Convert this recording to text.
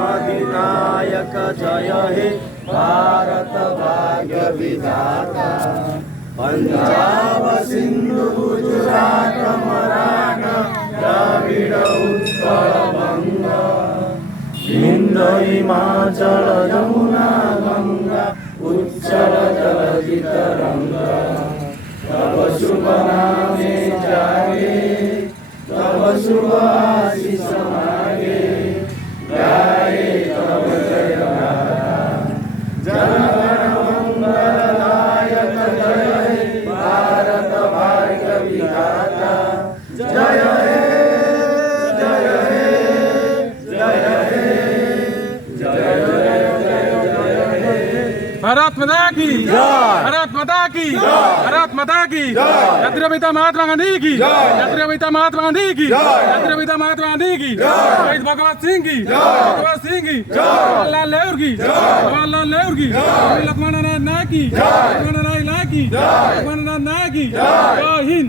जनगणमनाधिनायक जय हे भारत भाग्य विधाता। पंजाब सिंधु गुजरात मराठा द्रविड़ उत्कल बंग विंध्य हिमाचल यमुना गंगा उच्चल जलधि तरंगा। तब शुभ नामे जागे तब शुभ आशीष मागे गाये तब जय गाथा। जनगण मंगलदायक जय हे भारत भाग्य विधाता। जय हे जय हे जय हे जय जय जय जय हे। भारत माता की भारत माता की भारत माता की जातीय पिता महात्मा गांधी की जातीय पिता महात्मा गांधी की जातीय पिता महात्मा गांधी की शहीद भगवत सिंह की भगवत सिंह की जवाहरलाल नेहरू की जवाहरलाल नेहरू की लक्ष्मण नारायण नायक की लक्ष्मण नारायण नायक की लक्ष्मण नारायण नायक की जय हिंद।